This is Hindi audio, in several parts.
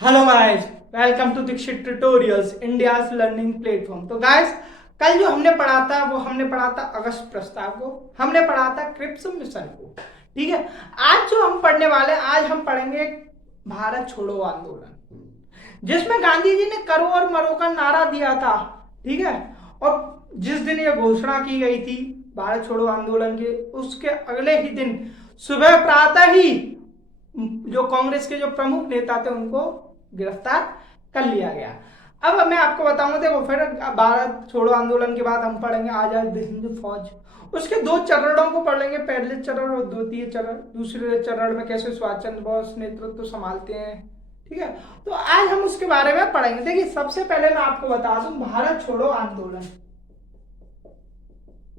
Hello guys, welcome to Dikshit tutorials, India's learning platform. तो गाइस, कल जो हमने पढ़ा था वो हमने पढ़ा था अगस्त प्रस्ताव को, हमने पढ़ा था क्रिप्स मिशन को। ठीक है, आज जो हम पढ़ने वाले हैं, आज हम पढ़ेंगे भारत छोड़ो आंदोलन, जिसमें गांधी जी ने करो और मरो का नारा दिया था। ठीक है, और जिस दिन ये घोषणा की गई थी भारत छोड़ो आंदोलन के, उसके अगले ही दिन सुबह प्रातः ही जो कांग्रेस के जो प्रमुख नेता थे उनको गिरफ्तार कर लिया गया। अब मैं आपको बताऊंगा, देखो फिर भारत छोड़ो आंदोलन के बाद हम पढ़ेंगे आजाद हिंद फौज। उसके दो चरणों को पढ़ लेंगे, पहले चरण और द्वितीय चरण। दूसरे चरण में कैसे सुभाष चंद्र बोस नेतृत्व संभालते हैं। ठीक है, तो आज हम उसके बारे में पढ़ेंगे। देखिए, सबसे पहले मैं आपको बता दूं भारत छोड़ो आंदोलन,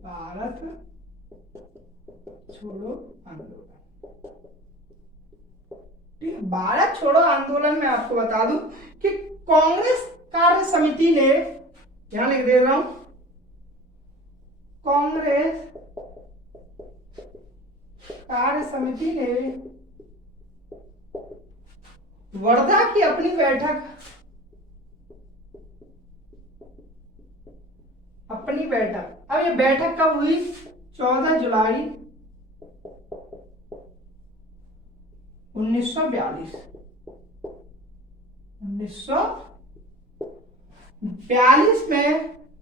भारत छोड़ो आंदोलन। ठीक है, भारत छोड़ो आंदोलन में आपको बता दूं कि कांग्रेस कार्य समिति ने, यहां लिख दे रहा हूं, कांग्रेस कार्य समिति ने वर्धा की अपनी बैठक, अब ये बैठक कब हुई? 14 जुलाई 1942। 1942 में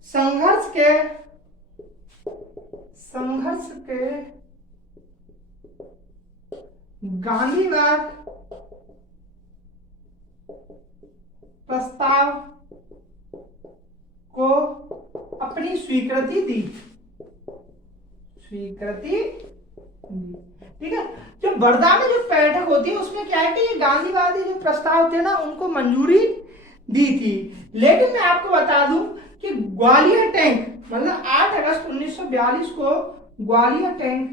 संघर्ष के गांधीवाद प्रस्ताव को अपनी स्वीकृति दी। ठीक है, जो वर्धा में जो बैठक होती है उसमें क्या है कि ये गांधीवादी जो प्रस्ताव थे ना उनको मंजूरी दी थी। लेकिन मैं आपको बता दूं कि ग्वालियर टैंक, मतलब 8 अगस्त 1942 को ग्वालियर टैंक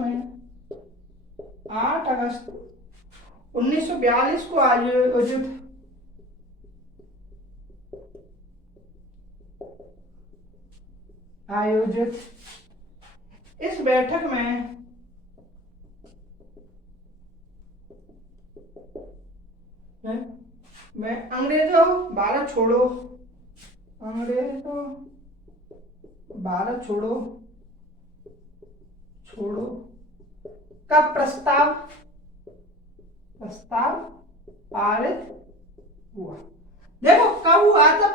में 8 अगस्त 1942 को आयोजित इस बैठक में अंग्रेजों भारत छोड़ो का प्रस्ताव पारित हुआ। देखो कब हुआ था?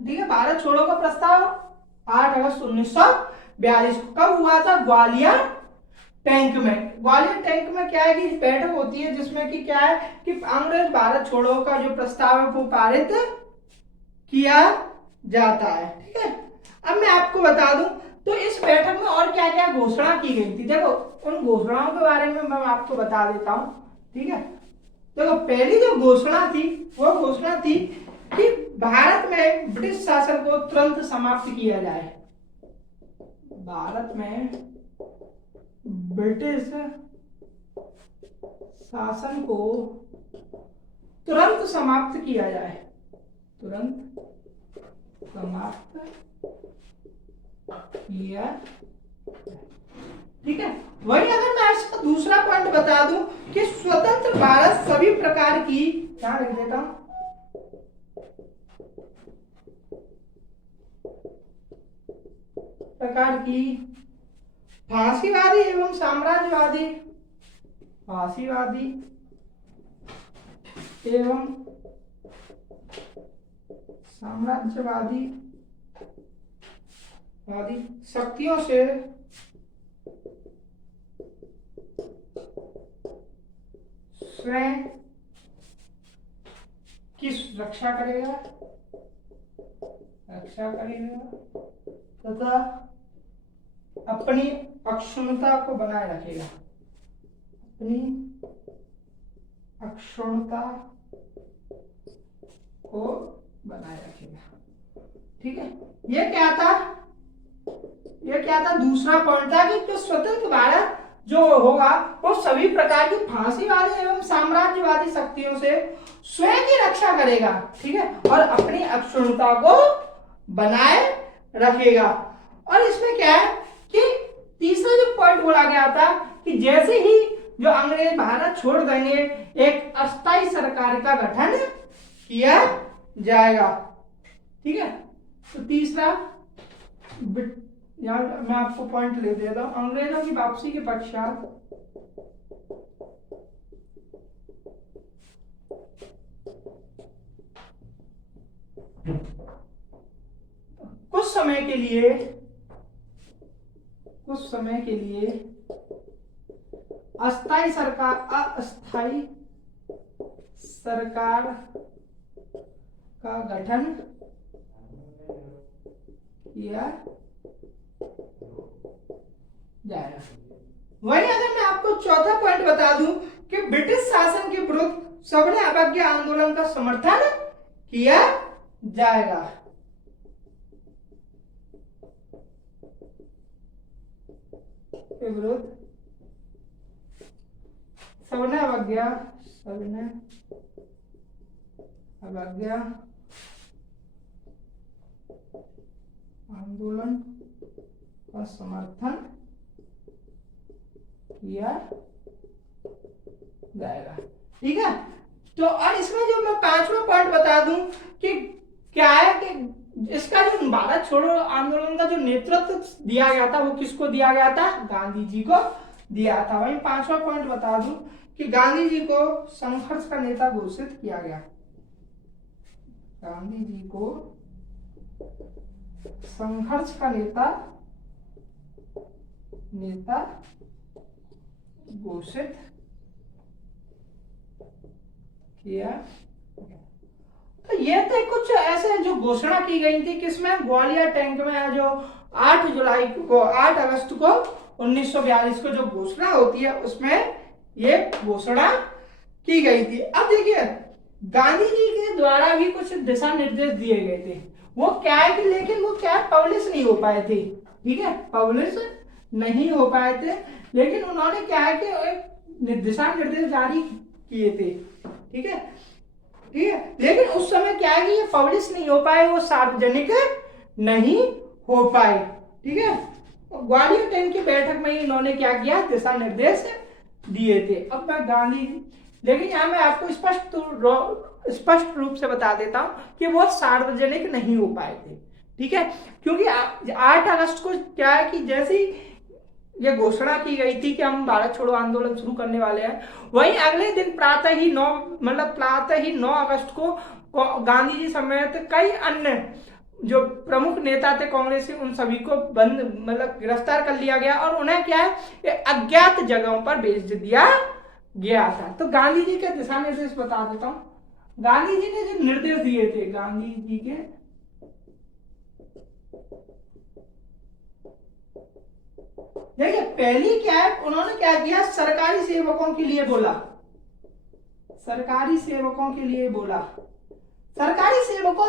ठीक है, भारत छोड़ो का प्रस्ताव 8 अगस्त 1942 को कब हुआ था? ग्वालियर टैंक में। ग्वालियर टैंक में क्या है कि बैठक होती है जिसमें कि क्या है कि अंग्रेज भारत छोड़ो का जो प्रस्ताव है वो पारित किया जाता है। ठीक है, अब मैं आपको बता दूं तो इस बैठक में और क्या क्या घोषणा की गई थी। देखो उन घोषणाओं के बारे में मैं आपको बता देता हूं। ठीक है, देखो पहली जो घोषणा थी वो घोषणा थी कि भारत में ब्रिटिश शासन को तुरंत समाप्त किया जाए। भारत में ब्रिटिश शासन को तुरंत समाप्त किया जाए। ठीक है, वही अगर मैं इसका दूसरा पॉइंट बता दूं कि स्वतंत्र भारत सभी प्रकार की, क्या लिख देता हूं, प्रकार की फांसीवादी एवं साम्राज्यवादी शक्तियों से स्वयं की रक्षा करेगा तथा अपनी अक्षुण्णता को बनाए रखेगा। ठीक है, ये क्या था? दूसरा पॉइंट था कि जो स्वतंत्र भारत जो होगा वो सभी प्रकार की फांसीवादी एवं साम्राज्यवादी शक्तियों से स्वयं की रक्षा करेगा। ठीक है, और अपनी अक्षुण्णता को बनाए रखेगा। और इसमें क्या है कि तीसरा जो पॉइंट बोला गया था कि जैसे ही जो अंग्रेज भारत छोड़ देंगे एक अस्थायी सरकार का गठन किया जाएगा। ठीक है, तो तीसरा यहाँ मैं आपको पॉइंट ले दे रहा हूं, अंग्रेजों की वापसी के पश्चात कुछ समय के लिए अस्थायी सरकार का गठन किया जाएगा। वहीं अगर मैं आपको चौथा पॉइंट बता दूं कि ब्रिटिश शासन के विरुद्ध सबने अवज्ञा आंदोलन का समर्थन किया जाएगा। के विरुद्ध सबने अवज्ञा आंदोलन का समर्थन किया जाएगा। ठीक है, तो और इसमें जो मैं पांचवा पॉइंट बता दूं कि क्या है कि इसका जो भारत छोड़ो आंदोलन का जो नेतृत्व दिया गया था वो किसको दिया गया था? गांधी जी को दिया था। वहीं पांचवा पॉइंट बता दूं कि गांधी जी को संघर्ष का नेता घोषित किया गया। गांधी जी को संघर्ष का नेता घोषित किया। तो ये थे कुछ ऐसे जो घोषणा की गई थी किसमें? ग्वालियर टैंक में, जो 8 अगस्त को 1942 को जो घोषणा होती है उसमें ये घोषणा की गई थी। अब देखिए गांधी जी के द्वारा भी कुछ दिशा निर्देश दिए गए थे, वो क्या है कि लेकिन वो क्या पब्लिश नहीं हो पाए थे। ठीक है, पब्लिश नहीं हो पाए थे, लेकिन उन्होंने क्या है कि एक दिशा निर्देश जारी किए थे। ठीक है, लेकिन उस समय क्या है कि ये पब्लिश नहीं हो पाए, वो सार्वजनिक नहीं हो पाए। ठीक है, ग्वालियर टैंक की बैठक में इन्होंने क्या किया? दिशा निर्देश दिए थे। अब मैं गांधी, लेकिन यहाँ मैं आपको स्पष्ट रूप से बता देता हूं कि वो सार्वजनिक नहीं हो पाए थे। ठीक है, क्योंकि 8 अगस्त को क्या है कि जैसी ये घोषणा की गई थी कि हम भारत छोड़ो आंदोलन शुरू करने वाले हैं, वहीं अगले दिन प्रातः ही 9 अगस्त को गांधी जी समेत कई अन्य जो प्रमुख नेता थे कांग्रेस के, उन सभी को गिरफ्तार कर लिया गया और उन्हें क्या है अज्ञात जगहों पर भेज दिया गया था। तो गांधी जी के दिशा निर्देश बता देता हूं। गांधी जी ने जो निर्देश दिए थे, गांधी जी के देखिए पहली क्या है, उन्होंने क्या किया? सरकारी सेवकों के लिए बोला, सरकारी सेवकों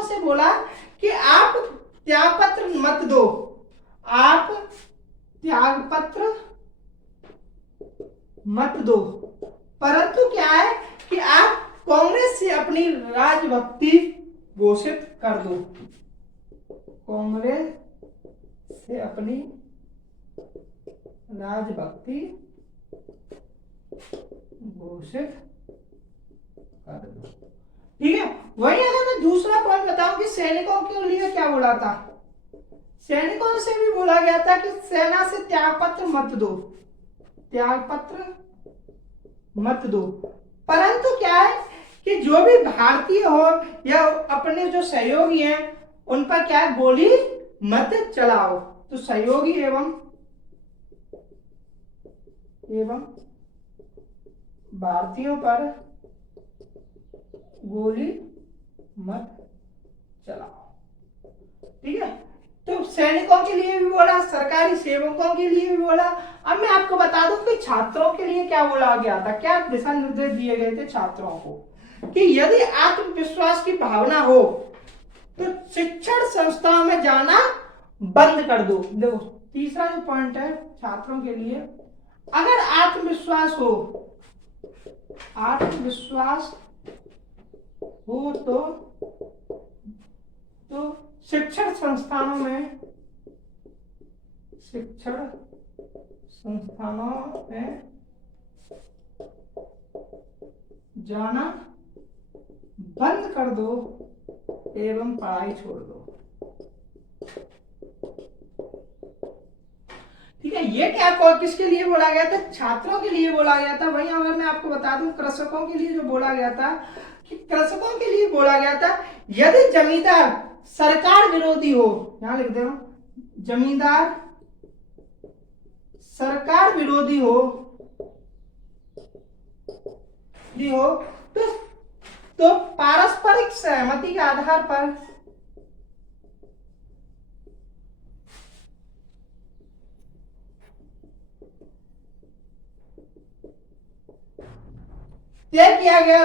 से बोला कि आप त्यागपत्र मत दो, आप त्यागपत्र मत दो, परंतु क्या है कि आप कांग्रेस से अपनी राजभक्ति घोषित कर दो, कांग्रेस से अपनी राजभक्ति घोषित कर दो। ठीक है, वही अगर मैं दूसरा पॉइंट बताऊं कि सैनिकों के लिए क्या बोला था? सैनिकों से भी बोला गया था कि सेना से त्यागपत्र मत दो, परंतु क्या है कि जो भी भारतीय हो या अपने जो सहयोगी हैं उन पर क्या है गोली मत चलाओ। तो सहयोगी एवं भारतीयों पर गोली मत चलाओ। ठीक है, तो सैनिकों के लिए भी बोला, सरकारी सेवकों के लिए भी बोला। अब मैं आपको बता दूं कि छात्रों के लिए क्या बोला गया था, क्या दिशा निर्देश दिए गए थे छात्रों को कि यदि आत्मविश्वास की भावना हो तो शिक्षण संस्थाओं में जाना बंद कर दो। देखो तीसरा जो पॉइंट है छात्रों के लिए, अगर आत्मविश्वास हो तो शिक्षण संस्थानों में जाना बंद कर दो एवं पढ़ाई छोड़ दो। ठीक है, ये क्या किसके लिए बोला गया था? छात्रों के लिए बोला गया था। वहीं अगर मैं आपको बता दूं कृषकों के लिए जो बोला गया था, कि कृषकों के लिए बोला गया था यदि जमींदार सरकार विरोधी हो, यहां लिख दो, जमींदार सरकार विरोधी हो तो पारस्परिक सहमति के आधार पर तय किया गया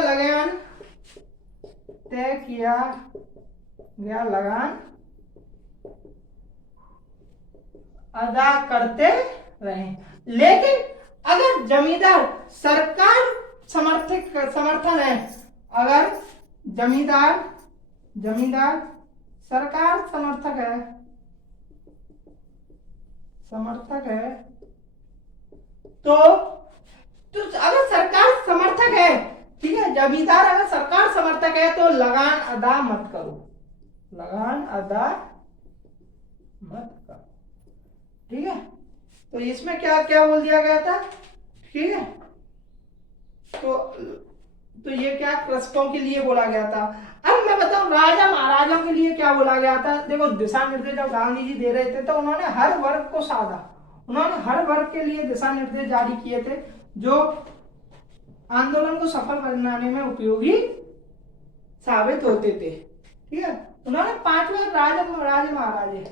लगान अदा करते रहे। लेकिन अगर जमींदार सरकार समर्थन है, अगर जमींदार सरकार समर्थक है तो अगर सरकार समर्थक है, ठीक है, जमींदार अगर सरकार समर्थक है तो लगान अदा मत करो, ठीक है। तो इसमें क्या क्या बोल दिया गया था, ठीक है। तो ये क्या कृषकों के लिए बोला गया था। अब मैं बताऊं राजा महाराजाओं के लिए क्या बोला गया था। देखो दिशा निर्देश जब गांधी जी दे रहे थे तो उन्होंने हर वर्ग को साधा, उन्होंने हर वर्ग के लिए दिशा निर्देश जारी किए थे जो आंदोलन को सफल बनाने में उपयोगी साबित होते थे, ठीक है। उन्होंने 5 राजा महाराजे,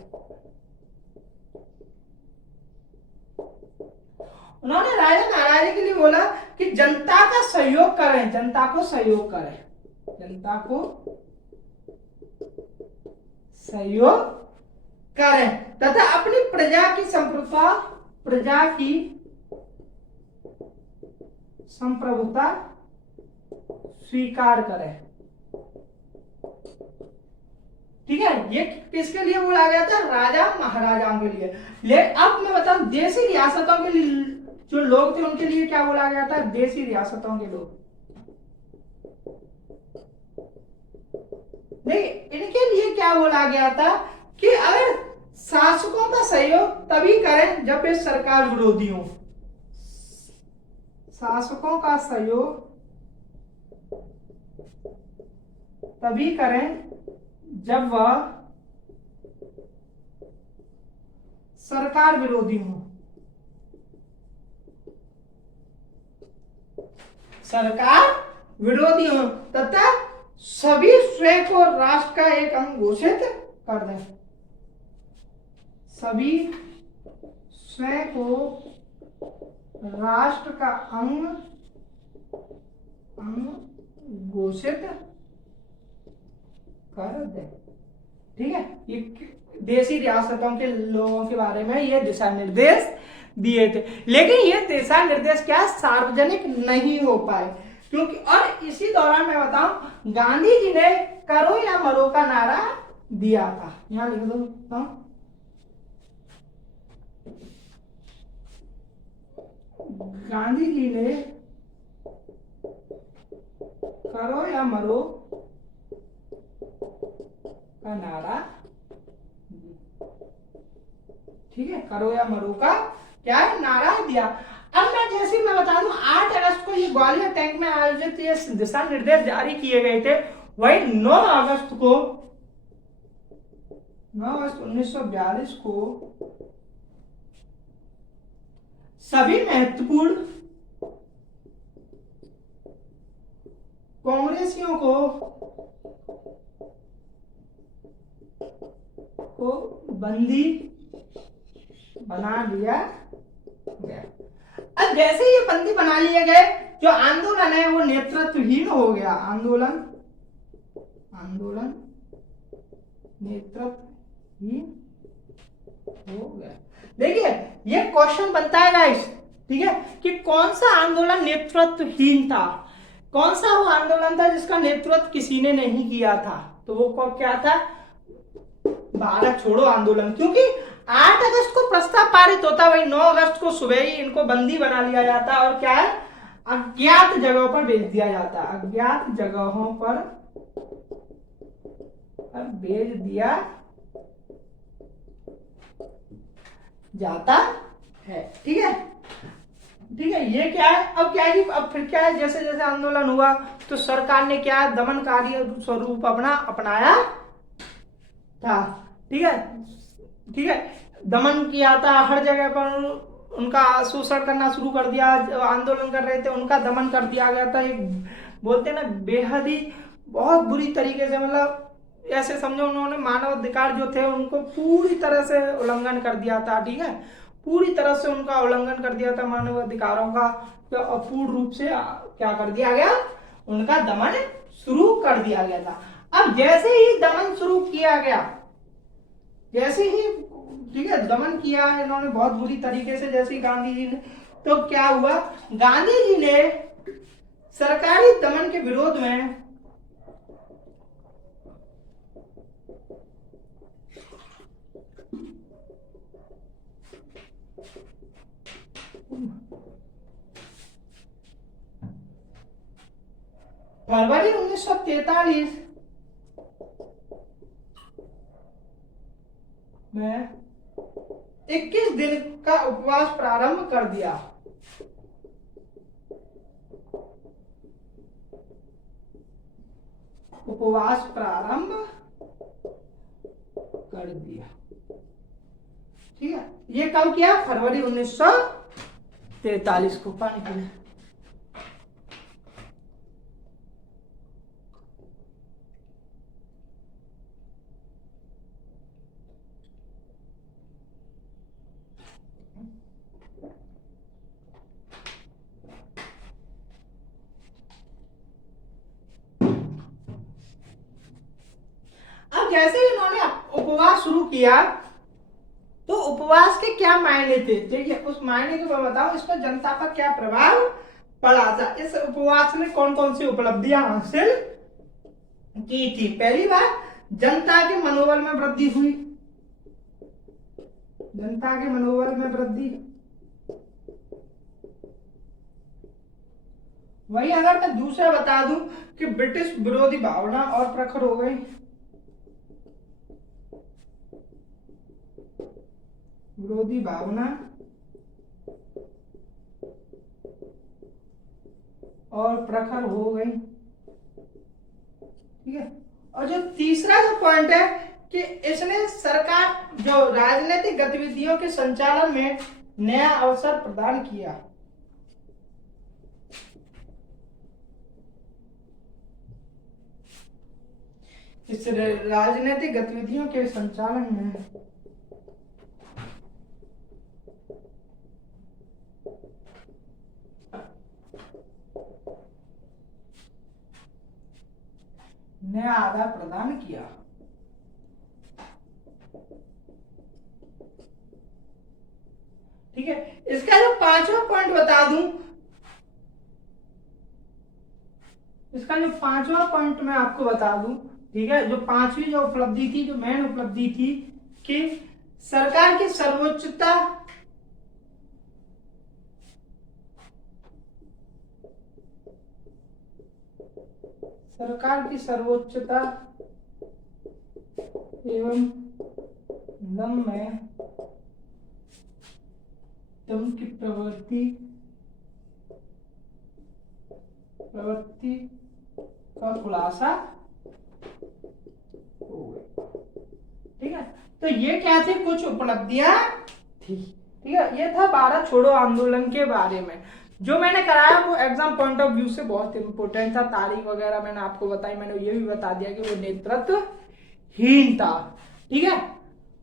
उन्होंने राजा महाराजे के लिए बोला कि जनता का सहयोग करें, जनता को सहयोग करें तथा अपनी प्रजा की संप्रभुता स्वीकार करें, ठीक है। ये किसके लिए बोला गया था? राजा महाराजाओं के लिए। अब मैं बताऊं देशी रियासतों के लिए जो लोग थे उनके लिए क्या बोला गया था? देशी रियासतों के लोग नहीं, इनके लिए क्या बोला गया था कि अगर शासकों का सहयोग तभी करें जब वे सरकार विरोधी हो, शासकों का सहयोग तभी करें जब वह सरकार विरोधी हो, तथा सभी स्वयं को राष्ट्र का एक अंग घोषित कर दें, सभी स्वयं को राष्ट्र का अंग घोषित कर दे, ठीक है। ये देशी रियासतों के लोगों के बारे में ये दिशा निर्देश दिए थे, लेकिन ये दिशा निर्देश क्या सार्वजनिक नहीं हो पाए क्योंकि, और इसी दौरान मैं बताऊं गांधी जी ने करो या मरो का नारा दिया था। यहां लिख दो, गांधी जी ने करो या मरो का नारा, ठीक है, करो या मरो का क्या नारा दिया। अब मैं बता दूं 8 अगस्त को ये ग्वालियर टैंक में आयोजित ये दिशा निर्देश जारी किए गए थे। वही 9 अगस्त 1942 को सभी महत्वपूर्ण कांग्रेसियों को बंदी बना लिया गया। अब जैसे ये बंदी बना लिए गए, जो आंदोलन है वो नेतृत्वहीन हो गया, आंदोलन नेतृत्वहीन हो गया। देखिए ये क्वेश्चन बनता है गाइस, ठीक है, कि कौन सा आंदोलन नेतृत्वहीन था, कौन सा वो आंदोलन था जिसका नेतृत्व किसी ने नहीं किया था। तो वो क्या था? भारत छोड़ो आंदोलन। क्योंकि 8 अगस्त को प्रस्ताव पारित होता, वही 9 अगस्त को सुबह ही इनको बंदी बना लिया जाता और क्या है अज्ञात जगहों पर भेज दिया जाता है, अज्ञात जगहों पर भेज दिया जाता है। ठीक है, ठीक है, ये क्या है, अब क्या है कि अब फिर क्या है, जैसे जैसे आंदोलन हुआ तो सरकार ने क्या है, दमनकारी स्वरूप अपना अपनाया था। ठीक है, ठीक है, दमन किया था, हर जगह पर उनका शोषण करना शुरू कर दिया, आंदोलन कर रहे थे उनका दमन कर दिया गया था। एक बोलते ना बेहद ही बहुत बुरी तरीके से, मतलब ऐसे समझो उन्होंने मानव अधिकार जो थे उनको पूरी तरह से उल्लंघन कर दिया था। ठीक है, पूरी तरह से उनका उल्लंघन कर दिया था मानव अधिकारों का, तो अपूर्ण रूप से क्या कर दिया गया, उनका दमन शुरू कर दिया गया था। अब जैसे ही दमन शुरू किया गया, जैसे ही ठीक है दमन किया इन्होंने बहुत बुरी तरीके से, जैसे ही गांधी जी ने, तो क्या हुआ, गांधी जी ने सरकारी दमन के विरोध में फरवरी 1943 में 21 दिन का उपवास प्रारंभ कर दिया। उपवास प्रारंभ कर दिया। ठीक है, ये कब किया, फरवरी 1943 को। पानी पीने जैसे ही इन्होंने उपवास शुरू किया तो उपवास के क्या मायने थे, ठीक है, उस मायने को मैं बताऊं, इस पर जनता पर क्या प्रभाव पड़ा था। इस उपवास में कौन कौन सी उपलब्धियां हासिल की थी। पहली बात, जनता के मनोबल में वृद्धि हुई, जनता के मनोबल में वृद्धि। वही अगर मैं दूसरा बता दूं कि ब्रिटिश विरोधी भावना और प्रखर हो गई, विरोधी भावना और प्रखर हो गई। ठीक है, और जो तीसरा जो पॉइंट है कि इसने सरकार जो राजनीतिक गतिविधियों के संचालन में नया अवसर प्रदान किया। इस राजनीतिक गतिविधियों के संचालन में नया आधार प्रदान किया। ठीक है, इसका जो पांचवा पॉइंट बता दूं, इसका जो पांचवा पॉइंट मैं आपको बता दूं, ठीक है, जो पांचवी जो उपलब्धि थी, जो मेन उपलब्धि थी कि सरकार की सर्वोच्चता, सरकार की सर्वोच्चता एवं दम में दम की प्रवृत्ति का खुलासा हो गया। ठीक है, तो ये क्या थी, कुछ उपलब्धियां थी। ठीक है, ये था भारत छोड़ो आंदोलन के बारे में। जो मैंने कराया वो एग्जाम पॉइंट ऑफ व्यू से बहुत इंपॉर्टेंट था, तारीख वगैरह मैंने आपको बताई, मैंने ये भी बता दिया कि वो नेतृत्वहीन था। ठीक है,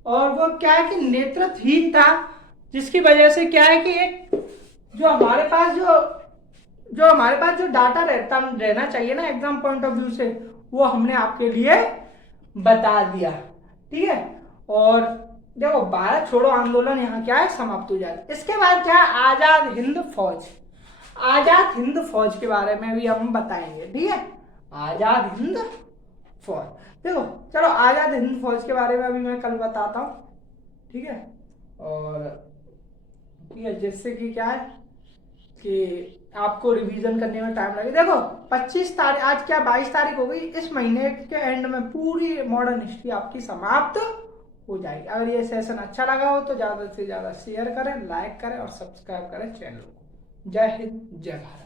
और वो क्या है कि नेतृत्वहीन था, जिसकी वजह से क्या है कि एक जो हमारे पास जो डाटा रहना चाहिए ना एग्जाम पॉइंट ऑफ व्यू से, वो हमने आपके लिए बता दिया। ठीक है, और देखो भारत छोड़ो आंदोलन यहाँ क्या है, समाप्त हो जाए। इसके बाद क्या है, आजाद हिंद फौज। आजाद हिंद फौज के बारे में भी हम बताएंगे। ठीक है, आजाद हिंद फौज, देखो चलो आजाद हिंद फौज के बारे में अभी मैं कल बताता हूँ। ठीक है, और ठीक है, जिससे कि क्या है कि आपको रिवीजन करने में टाइम लगे। देखो 25 तारीख, आज क्या 22 तारीख हो गई, इस महीने के एंड में पूरी मॉडर्न हिस्ट्री आपकी समाप्त हो जाएगी। अगर ये सेशन अच्छा लगा हो तो ज़्यादा से ज़्यादा शेयर करें, लाइक करें और सब्सक्राइब करें चैनल को। जय हिंद, जय भारत।